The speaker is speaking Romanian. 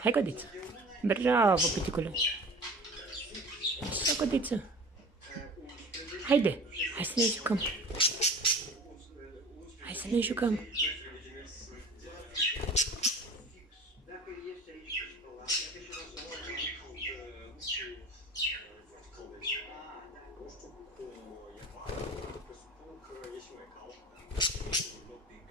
Hai, codiță. Bravo, piticule. Așa, codiță. Haide, hai să ne jucăm. Hai să ne jucăm.